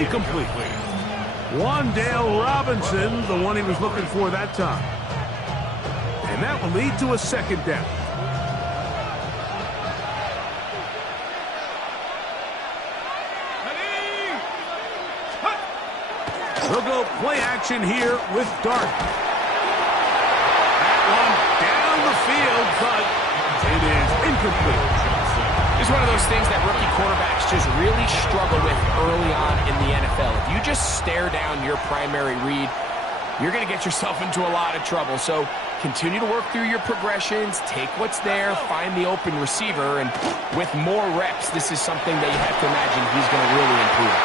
incomplete. Wan'Dale Robinson, the one he was looking for that time. And that will lead to a second down. They'll go play action here with Dart. That one down the field, but it is incomplete. It's one of those things that rookie quarterbacks just really struggle with early on in the NFL. If you just stare down your primary read, you're going to get yourself into a lot of trouble. So continue to work through your progressions, take what's there, find the open receiver, and with more reps, this is something that you have to imagine he's going to really improve.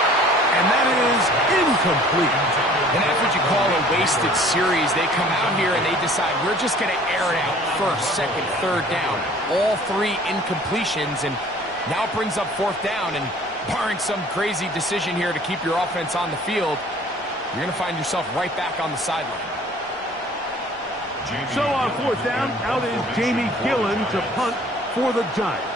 And that is incomplete. And that's what you call a wasted series. They come out here and they decide, we're just going to air it out first, second, third down. All three incompletions, and now it brings up fourth down. And barring some crazy decision here to keep your offense on the field, you're going to find yourself right back on the sideline. So on fourth down, out is Jamie Gillen to punt for the Giants.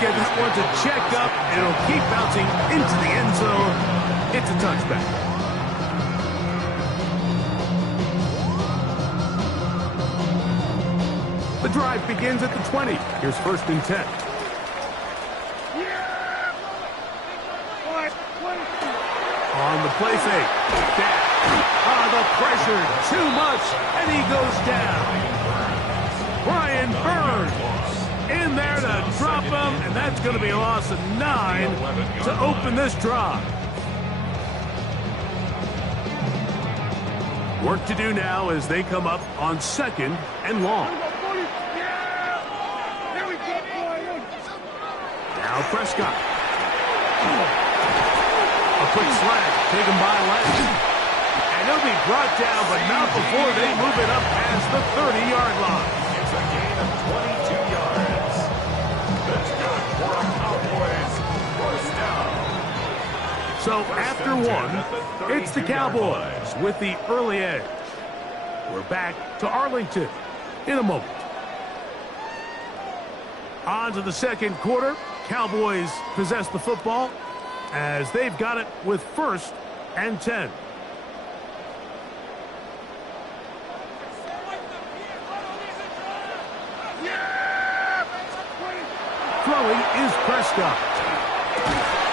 Get this one to check up. It'll keep bouncing into the end zone. It's a touchback. The drive begins at the 20. Here's first and 10. On the play fake. Down. The pressure. Too much. And he goes down. Brian Burns in there to drop him, and that's going to be a loss of 9 to open this drive. Work to do now as they come up on second and long. Now Prescott. A quick slant taken by Lang. And he'll be brought down, but not before they move it up past the 30-yard line. It's a gain of 22 yards. So after one, it's the Cowboys with the early edge. We're back to Arlington in a moment. On to the second quarter. Cowboys possess the football as they've got it with first and 10. Throwing is Prescott.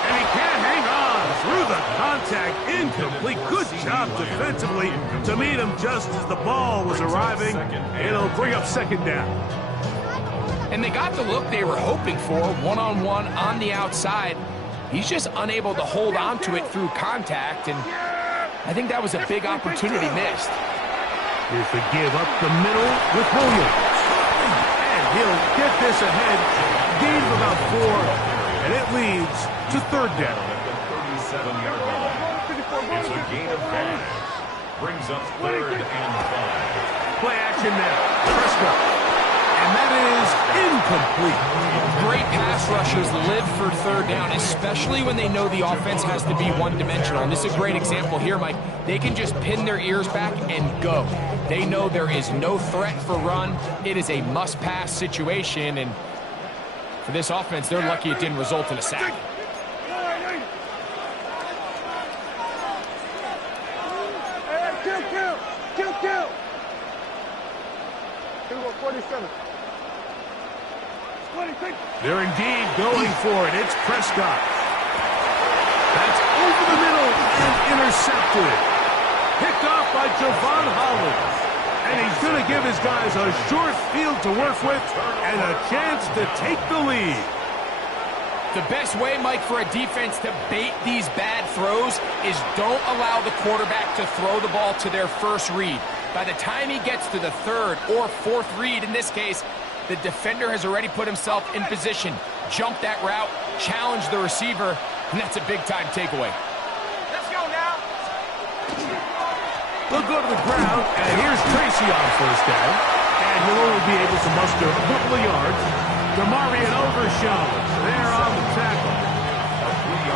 And he can't hang on through the contact. Incomplete. Good job defensively to meet him just as the ball was arriving. It'll bring up second down. And they got the look they were hoping for, one-on-one on the outside. He's just unable to hold on to it through contact, and I think that was a big opportunity missed. Here's the give up the middle with Williams. And he'll get this ahead. Gain of about 4, and it leads to third down. It's a gain of 5. Brings up third and 5. Play action now. Prescott. And that is incomplete. Great pass rushers live for third down, especially when they know the offense has to be one-dimensional. And this is a great example here, Mike. They can just pin their ears back and go. They know there is no threat for run. It is a must-pass situation, and for this offense, they're lucky it didn't result in a sack. Kill. 47. They're indeed going for it. It's Prescott. That's over the middle and intercepted. Picked off by Javon Holland. And he's going to give his guys a short field to work with and a chance to take the lead. The best way, Mike, for a defense to bait these bad throws is don't allow the quarterback to throw the ball to their first read. By the time he gets to the third or fourth read, in this case, the defender has already put himself in position, jumped that route, challenged the receiver, and that's a big-time takeaway. Let's go now. They'll go to the ground, and here's Tracy on first down. And he'll only be able to muster a couple of yards. DeMarvion Overshown there on the tackle.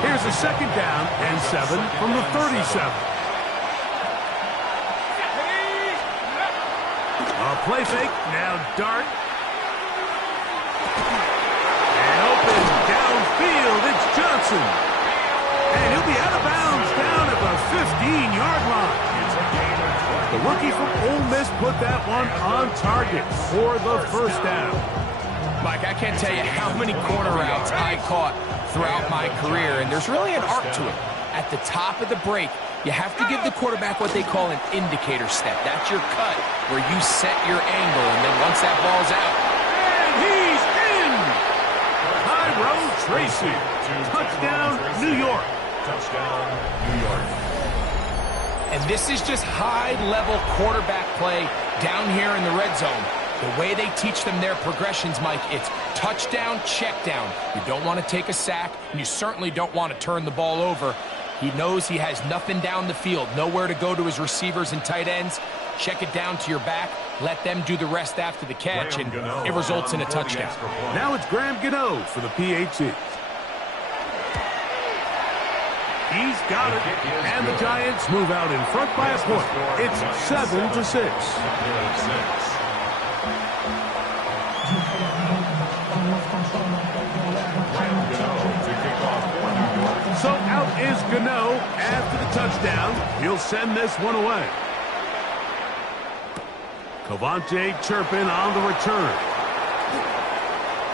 Here's a 2nd down and 7 from the 37. A play fake, now dart. And open downfield, it's Johnson. And he'll be out of bounds down at the 15-yard line. The rookie from Ole Miss put that one on target for the 1st down. Mike, I can't tell you how many corner routes I caught throughout my career, and there's really an art to it. At the top of the break, you have to give the quarterback what they call an indicator step. That's your cut, where you set your angle, and then once that ball's out. And he's in! Tyrone Tracy. Touchdown, New York. Touchdown, New York. And this is just high-level quarterback play down here in the red zone. The way they teach them their progressions, Mike, it's touchdown, check down. You don't want to take a sack, and you certainly don't want to turn the ball over. He knows he has nothing down the field, nowhere to go to his receivers and tight ends. Check it down to your back, let them do the rest after the catch, and it results in a touchdown. Now it's Graham Gano for the PAT. He's got it, and the Giants move out in front by a point. It's 7-6. So out is Gano after the touchdown. He'll send this one away. Cavante Turpin on the return.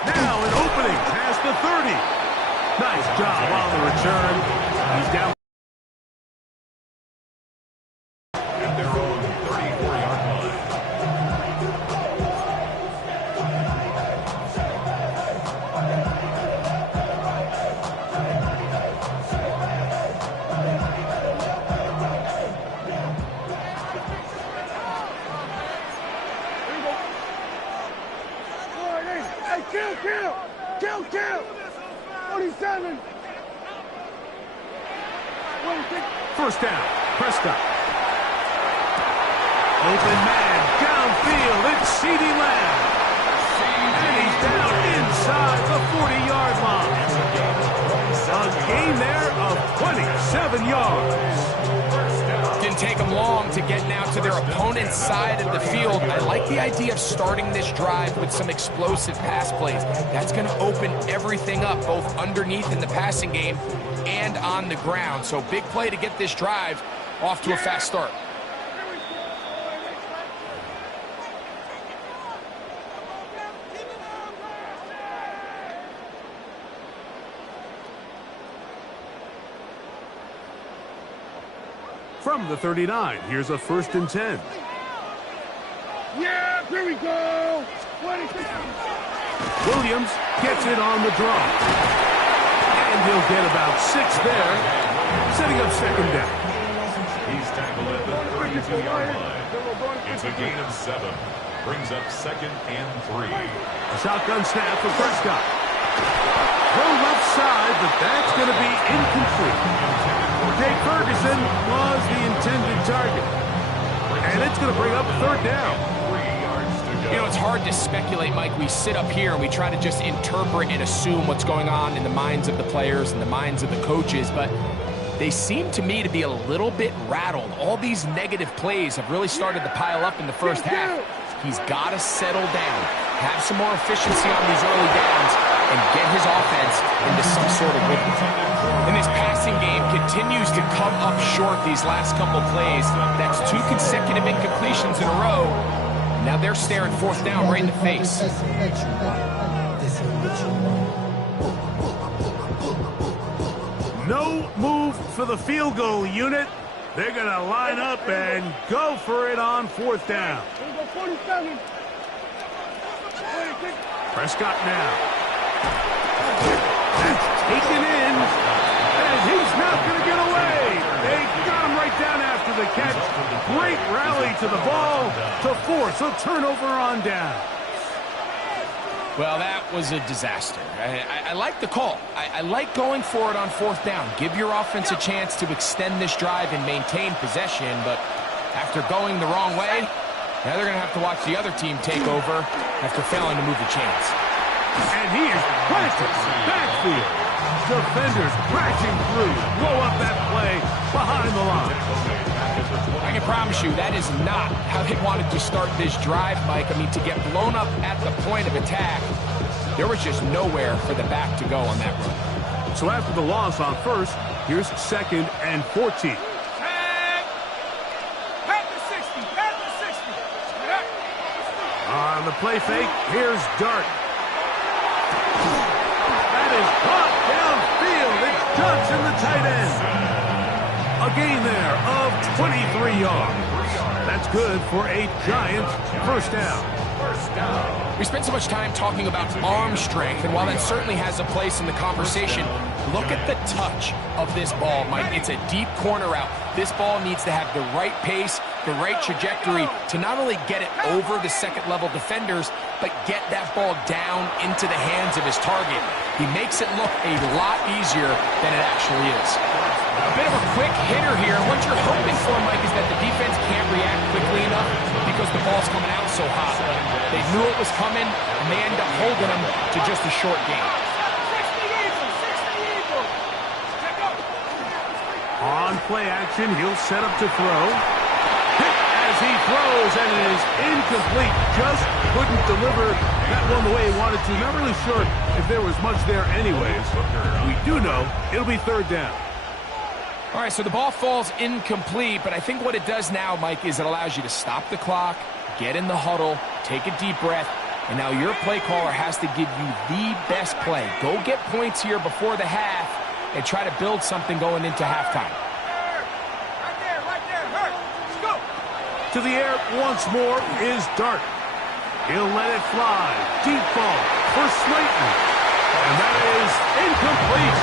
Now an opening past the 30. Nice job on the return. He's down. At their own 34-yard line. Kill! 47! 1st down, Prescott. Open man, downfield, it's CeeDee Lamb. And he's down inside the 40-yard line. A gain there of 27 yards. Didn't take them long to get now to their opponent's side of the field. I like the idea of starting this drive with some explosive pass plays. That's going to open everything up, both underneath in the passing game and on the ground. So big play to get this drive off to a fast start. From the 39, here's a 1st and 10. Yeah, here we go! 26! Williams gets it on the draw. And he'll get about 6 there, setting up 2nd down. He's tackled at the 32-yard line. It's a gain of 7. Brings up 2nd and 3. A shotgun snap for Prescott. Throw left side, but that's going to be incomplete. Jake Ferguson was the intended target. And it's going to bring up 3rd down. 3 yards to go. You know, it's hard to speculate, Mike. We sit up here and we try to just interpret and assume what's going on in the minds of the players and the minds of the coaches, but they seem to me to be a little bit rattled. All these negative plays have really started to pile up in the first half. He's got to settle down, have some more efficiency on these early downs, and get his offense into some sort of rhythm. And this passing game continues to come up short these last couple plays. That's 2 consecutive incompletions in a row. Now they're staring 4th down right in the face. No move for the field goal unit. They're going to line up and go for it on 4th down. 47! Prescott now. That's taken in, and he's not going to get away. They got him right down after the catch. Great rally to the ball to force a turnover on down. Well, that was a disaster. I like the call. I like going for it on 4th down. Give your offense a chance to extend this drive and maintain possession, but after going the wrong way, now they're going to have to watch the other team take over after failing to move the chains. And he is planted backfield. defenders crashing through. Blow up that play behind the line. I can promise you that is not how they wanted to start this drive, Mike. I mean, to get blown up at the point of attack, there was just nowhere for the back to go on that run. So after the loss on first, here's 2nd and 14. On the play fake, here's Dart. That is caught downfield. It's Johnson, the tight end. A gain there of 23 yards. That's good for a Giant first down. We spent so much time talking about arm strength, and while that certainly has a place in the conversation, look at the touch of this ball, Mike. It's a deep corner route. This ball needs to have the right pace, the right trajectory to not only get it over the second-level defenders, but get that ball down into the hands of his target. He makes it look a lot easier than it actually is. A bit of a quick hitter here. What you're hoping for, Mike, is that the defense can't react quickly enough because the ball's coming out so hot. They knew it was coming, and they end up holding them to just a short gain. On play action, he'll set up to throw. Hit as he throws, and it is incomplete. Just couldn't deliver that one the way he wanted to. Not really sure if there was much there anyways. We do know it'll be 3rd down. All right, so the ball falls incomplete, but I think what it does now, Mike, is it allows you to stop the clock, get in the huddle, take a deep breath, and now your play caller has to give you the best play. Go get points here before the half and try to build something going into halftime. To the air once more is Dart. He'll let it fly. Deep ball for Slayton. And that is incomplete.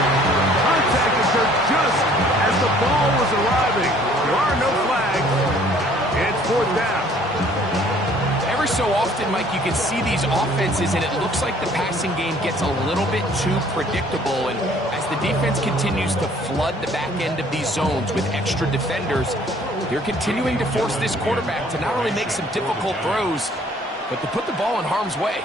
Contact occurred just as the ball was arriving. There are no flags. It's 4th down. Every so often, Mike, you can see these offenses, and it looks like the passing game gets a little bit too predictable. And as the defense continues to flood the back end of these zones with extra defenders, they're continuing to force this quarterback to not only make some difficult throws, but to put the ball in harm's way.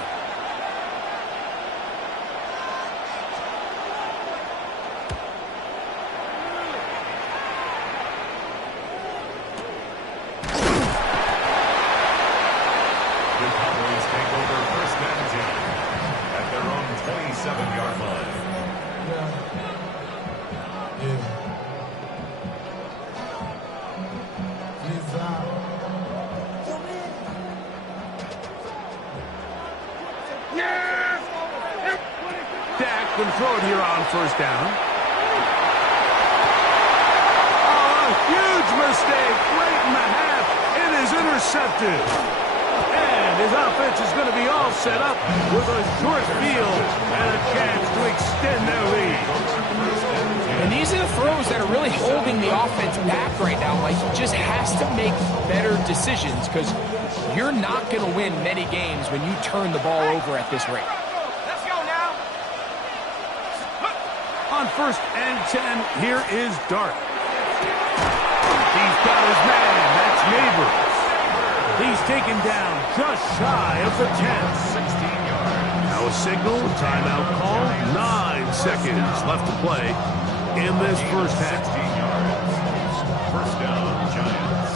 Dak can throw it here on 1st down. Oh, a huge mistake late in the half. It is intercepted. And his offense is going to be all set up with a short field and a chance to extend their lead. And these are the throws that are really holding the offense back right now. Like, he just has to make better decisions because you're not going to win many games when you turn the ball over at this rate. On 1st and 10, here is Dart. He's got his man. That's Neighbors. He's taken down just shy of the 10. 16 yards. Now a signal, timeout call. 9 seconds left to play in this first half. 16 yards. First down, Giants.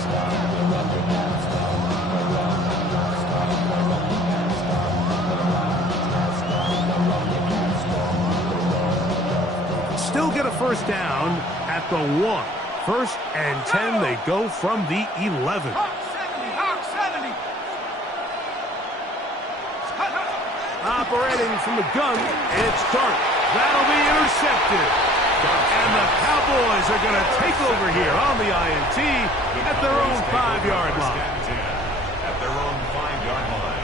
Still get a first down at the 1. 1st and 10, they go from the 11. Operating from the gun, it's Dart. That'll be intercepted. And the Cowboys are going to take over here on the INT at their own 5-yard line. At their own 5-yard line.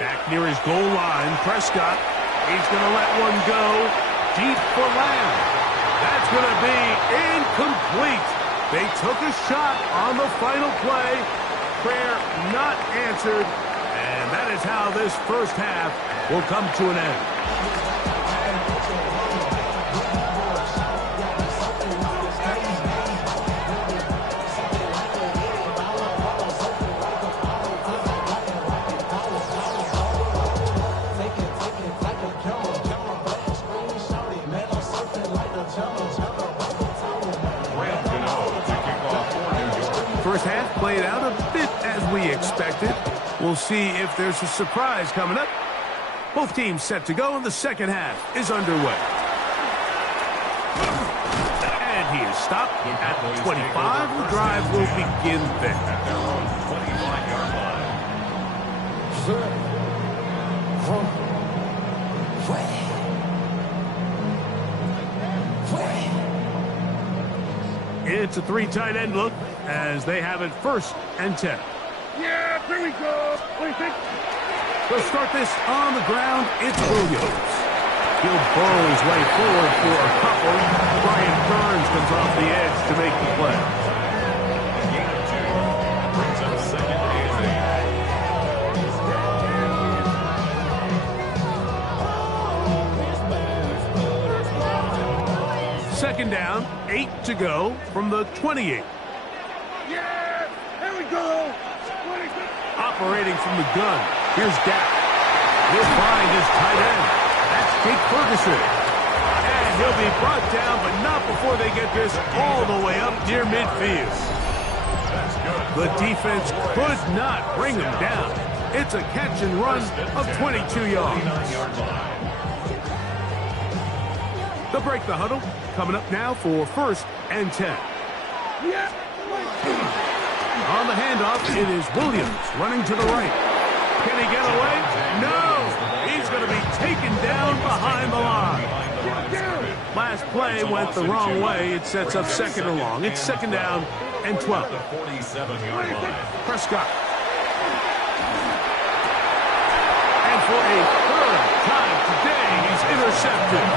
Back near his goal line, Prescott. He's going to let one go deep for Lamb. That's going to be incomplete. They took a shot on the final play. Prayer not answered. And that is how this first half will come to an end. first half played out a bit as we expected. We'll see if there's a surprise coming up. Both teams set to go, and the second half is underway. And he is stopped at the 25. The drive will begin there. At their own 25-yard line. It's a three tight end look as they have it 1st and 10. Yeah, here we go. What do you think? They'll start this on the ground. It's Williams. He'll burrow his way forward for a couple. Brian Burns comes off the edge to make the play. Gain of 2. Brings up 2nd and 8. Second down, 8 to go from the 28. Yeah, here we go. What do you think? Operating from the gun, here's Dak. He'll find his tight end. That's Jake Ferguson. And he'll be brought down, but not before they get this all the way up near midfield. The defense could not bring him down. It's a catch and run of 22 yards. They'll break the huddle. Coming up now for 1st and 10. Yeah. On the handoff, it is Williams running to the right. Can he get away? No! He's going to be taken down behind the line. Last play went the wrong way. It sets up 2nd and long. It's 2nd down and 12. 47-yard line. Prescott. And for a 3rd time today, he's intercepted.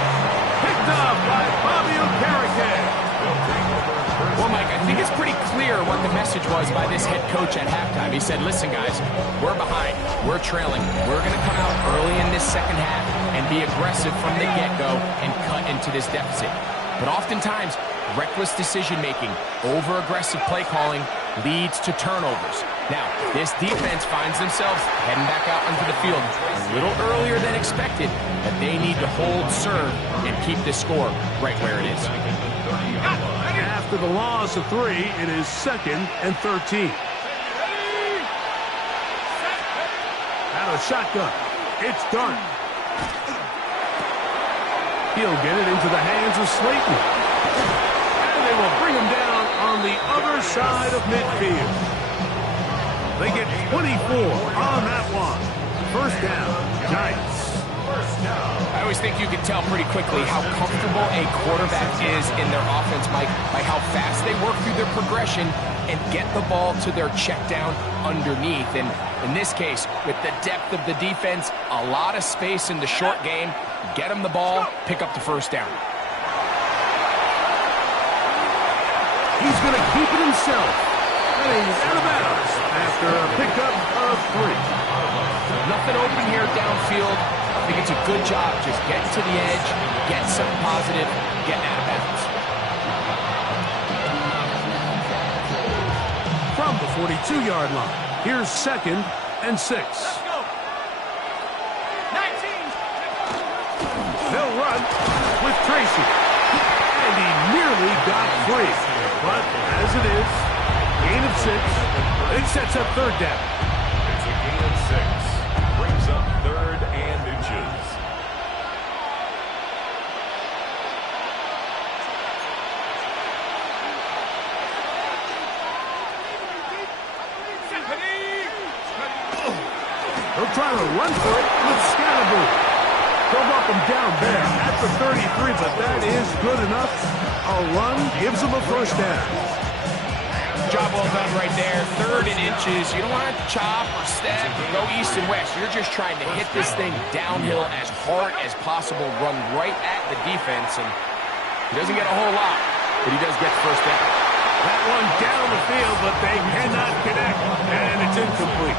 Picked up by Bobby Okereke. Well, Mike, I think it's pretty clear what the message was by this head coach at halftime. He said, listen, guys, we're behind. We're trailing. We're going to come out early in this second half and be aggressive from the get-go and cut into this deficit. But oftentimes, reckless decision-making, over-aggressive play calling leads to turnovers. Now, this defense finds themselves heading back out onto the field a little earlier than expected, but they need to hold serve and keep this score right where it is. After the loss of 3, it is 2nd and 13. Out of shotgun, it's Dart. He'll get it into the hands of Slayton. And they will bring him down on the other side of midfield. They get 24 on that one. 1st down, Giants. I always think you can tell pretty quickly how comfortable a quarterback is in their offense, Mike, by how fast they work through their progression and get the ball to their check down underneath. And in this case, with the depth of the defense, a lot of space in the short game, get them the ball, pick up the 1st down. He's going to keep it himself. And he's out of bounds after a pickup of 3. Nothing open here downfield. I think it's a good job just getting to the edge, getting something positive, getting out of bounds. From the 42-yard line, here's 2nd and 6. Let's go. 19. They'll run with Tracy. And he nearly got free. But as it is, gain of 6. It sets up 3rd down. It's a gain of 6. Brings up 3rd and inches. They'll try to run for it with Scalaboo. They'll knock him down there at the 33, but that is good enough. A run gives him a 1st down. Job well done right there. 3rd and inches. You don't want to chop or step or go east and west. You're just trying to hit this thing downhill as hard as possible, run right at the defense, and he doesn't get a whole lot, but he does get the 1st down. That one down the field, but they cannot connect, and it's incomplete.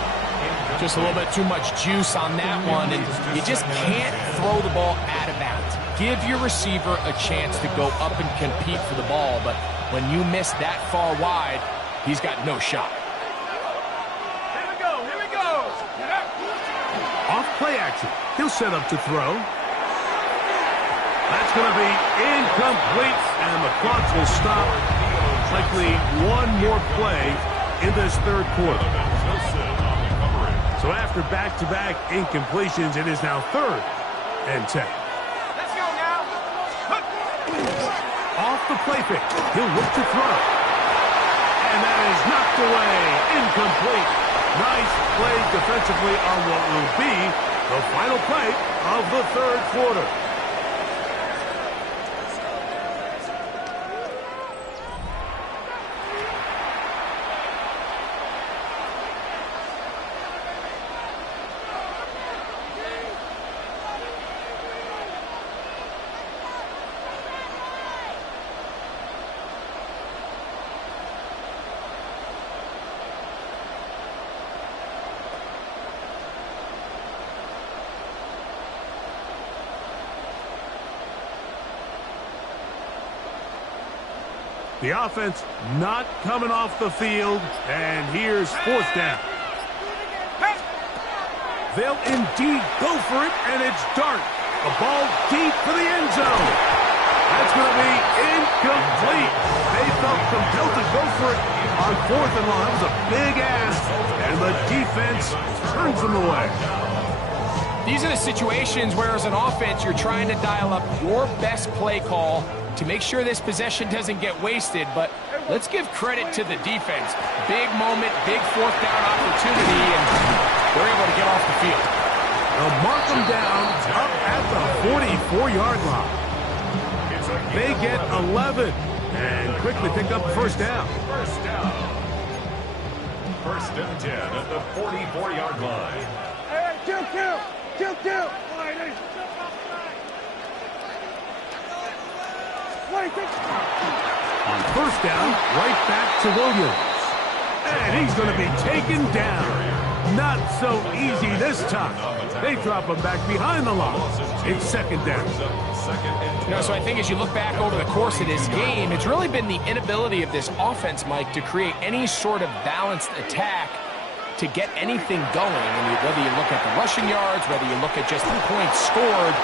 Just a little bit too much juice on that one, and you just can't throw the ball out of bounds. Give your receiver a chance to go up and compete for the ball, but when you miss that far wide, he's got no shot. Here we go. Here we go. Off play action. He'll set up to throw. That's going to be incomplete, and the clock will stop. Likely one more play in this third quarter. So after back-to-back incompletions, it is now 3rd and 10. Let's go now. Off the play fake. He'll look to throw. And that is knocked away. Incomplete. Nice play defensively on what will be the final play of the third quarter. The offense not coming off the field, and here's 4th down. They'll indeed go for it, and it's Dart. A ball deep for the end zone. That's going to be incomplete. They felt compelled to go for it on 4th and long. That was a big ask, and the defense turns them away. These are the situations where, as an offense, you're trying to dial up your best play call to make sure this possession doesn't get wasted, but let's give credit to the defense. Big moment, big 4th down opportunity, and they're able to get off the field. They'll mark them down up at the 44-yard line. They get 11 and quickly pick up the 1st down. 1st and 10 at the 44-yard line. Hey, kill. On 1st down, right back to Williams. And he's going to be taken down. Not so easy this time. They drop him back behind the line. It's 2nd down. So I think as you look back over the course of this game, it's really been the inability of this offense, Mike, to create any sort of balanced attack to get anything going. And whether you look at the rushing yards, whether you look at just the points scored,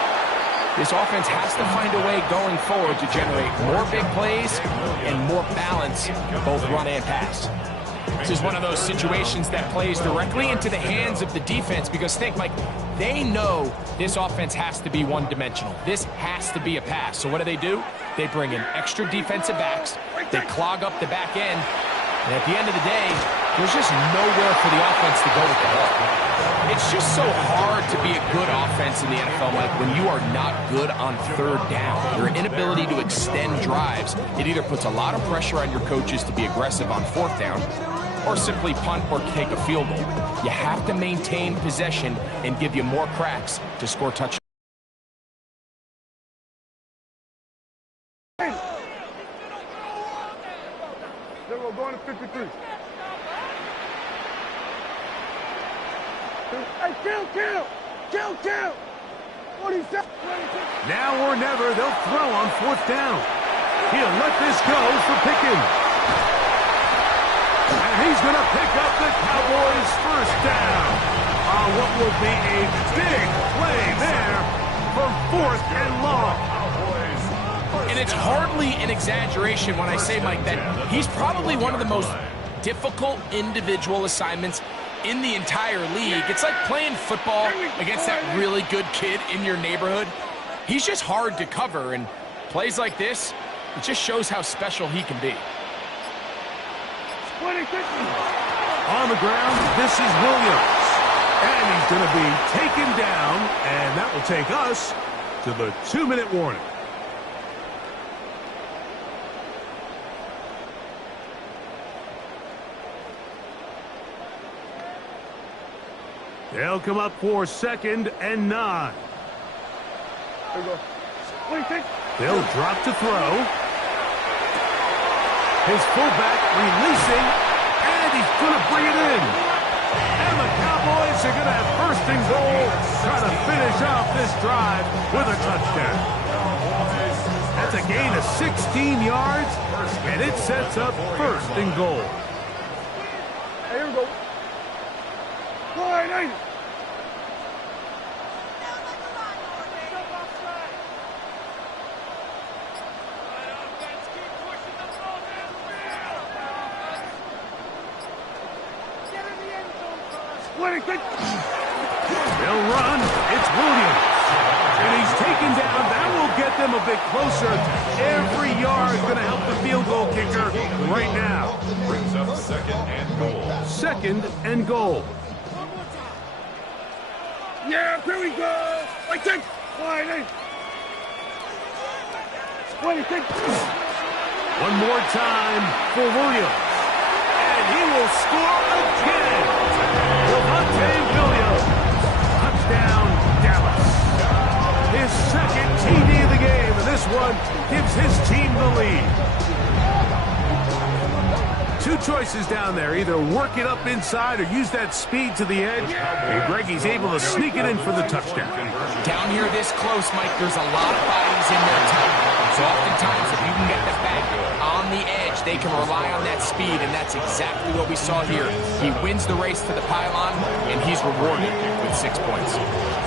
this offense has to find a way going forward to generate more big plays and more balance, both run and pass. This is one of those situations that plays directly into the hands of the defense because think, Mike, they know this offense has to be one-dimensional. This has to be a pass. So what do? They bring in extra defensive backs. They clog up the back end. And at the end of the day, there's just nowhere for the offense to go with the ball. It's just so hard to be a good offense in the NFL, Mike, when you are not good on 3rd down. Your inability to extend drives, it either puts a lot of pressure on your coaches to be aggressive on 4th down or simply punt or take a field goal. You have to maintain possession and give you more cracks to score touchdowns. We're going to 53. Hey, kill! 47. Now or never, they'll throw on 4th down. He'll let this go for Pickens. And he's going to pick up the Cowboys' 1st down on what will be a big play there for 4th and long. And it's hardly an exaggeration when I say, Mike, that he's probably one of the most difficult individual assignments in the entire league. It's like playing football against that really good kid in your neighborhood. He's just hard to cover, and plays like this, it just shows how special he can be. On the ground, this is Williams. And he's going to be taken down, and that will take us to the 2-minute warning. They'll come up for 2nd and 9. There we go. They'll drop to throw. His fullback releasing, and he's going to bring it in. And the Cowboys are going to have 1st and goal, trying to finish off this drive with a touchdown. That's a gain of 16 yards, and it sets up 1st and goal. Hey, here we go. All right, They'll run. It's Williams. And he's taken down. That will get them a bit closer. Every yard is going to help the field goal kicker right now. Brings up second and goal. Second and goal. Yeah, here we go. Like that. One more time for Williams. And he will score again. Javonte Williams. Touchdown, Dallas. His second TD of the game, and this one gives his team the lead. Two choices down there. Either work it up inside or use that speed to the edge. And Greggy's able to sneak it in for the touchdown. Down here this close, Mike, there's a lot of bodies in there tight. So oftentimes, if you can get the back on the edge, they can rely on that speed, and that's exactly what we saw here. He wins the race to the pylon, and he's rewarded with 6 points.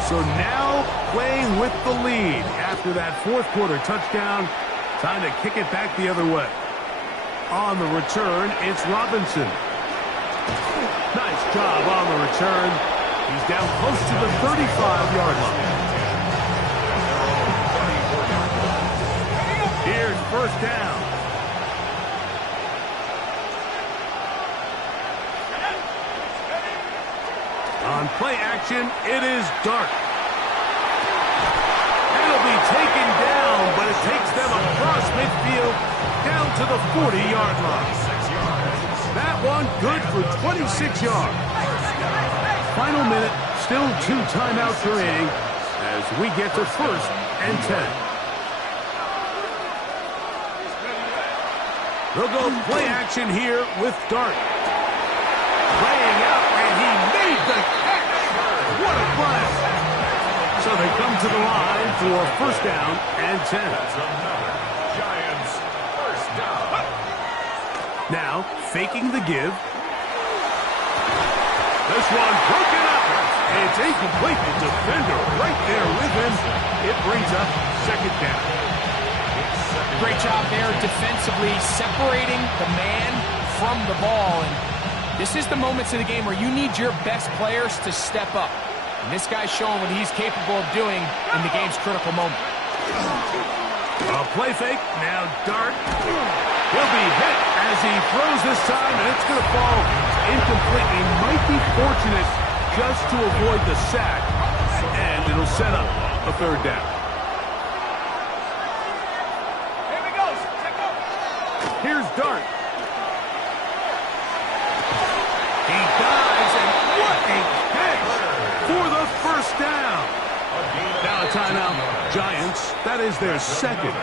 So now playing with the lead after that fourth quarter touchdown. Time to kick it back the other way. On the return, it's Robinson. Nice job on the return. He's down close to the 35-yard line. Here's first down. On play action, it is Dart. It'll be taken down, but it takes them across midfield down to the 40-yard line. That one good for 26 yards. Final minute, still 2 timeouts remaining as we get to first and 10. They'll go play action here with Dart. Laying out, and he made the catch. What a play. So they come to the line for first down and 10. That's another Giants first down. Now, faking the give. This one broken up. It's incomplete. The defender right there with him. It brings up second down. Great job there defensively, separating the man from the ball. And this is the moments of the game where you need your best players to step up. And this guy's showing what he's capable of doing in the game's critical moment. A play fake. Now Dart. He'll be hit as he throws this time, and it's going to fall incomplete. He might be fortunate just to avoid the sack, and it'll set up a third down. Here's Dart. He dives, and what a catch for the first down. Now a timeout. Giants, that is their second.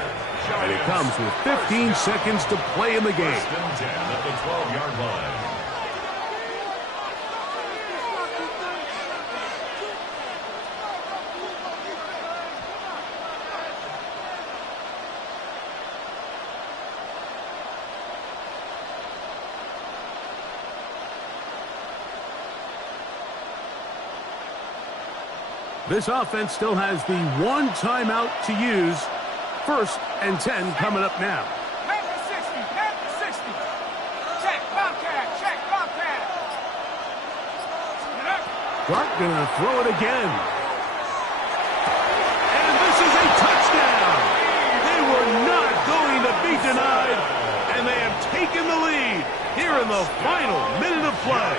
And it comes with 15 seconds to play in the game. First and 10 at the 12-yard line. This offense still has the one timeout to use. First and 10 coming up now. Back to 60. Check, Bobcat. Dart gonna throw it again. And this is a touchdown. They were not going to be denied, and they have taken the lead here in the final minute of play.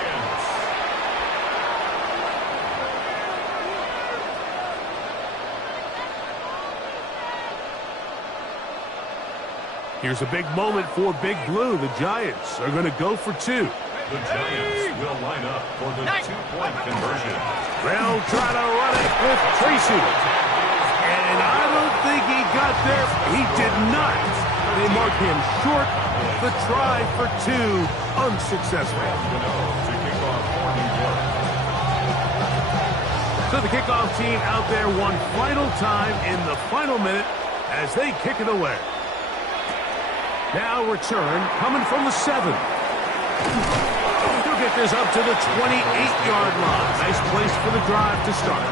Here's a big moment for Big Blue. The Giants are going to go for 2. The Giants will line up for the 2-point conversion. They'll try to run it with Tracy. And I don't think he got there. He did not. They mark him short. The try for 2 unsuccessful. To kick off for New York. So the kickoff team out there one final time in the final minute as they kick it away. Now return coming from the 7. He'll get this up to the 28-yard line. Nice place for the drive to start.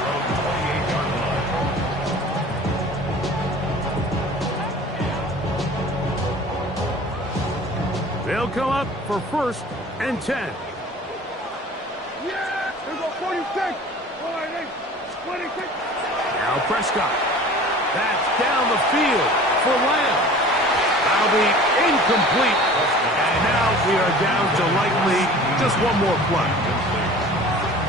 They'll come up for first and 10. Here go 46. All right, 26. Now Prescott. That's down the field for Lamb. That'll be incomplete. And now we are down to likely just one more play.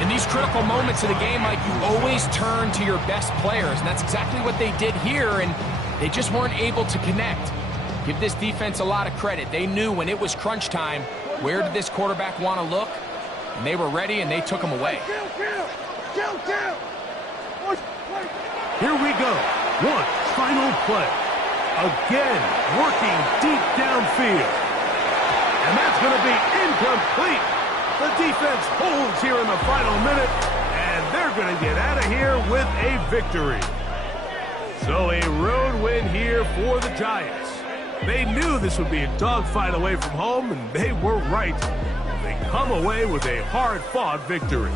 In these critical moments of the game, Mike, you always turn to your best players, and that's exactly what they did here, and they just weren't able to connect. Give this defense a lot of credit. They knew when it was crunch time, where did this quarterback want to look? And they were ready, and they took him away. Kill. Here we go. One final play. Again, working deep downfield. And that's going to be incomplete. The defense holds here in the final minute, and they're going to get out of here with a victory. So a road win here for the Giants. They knew this would be a dogfight away from home, and they were right. They come away with a hard-fought victory.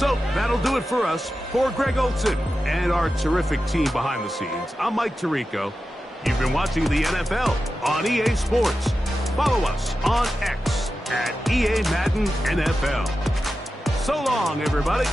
So that'll do it for us. For Greg Olsen and our terrific team behind the scenes, I'm Mike Tirico. You've been watching the NFL on EA Sports. Follow us on X at EA Madden NFL. So long, everybody.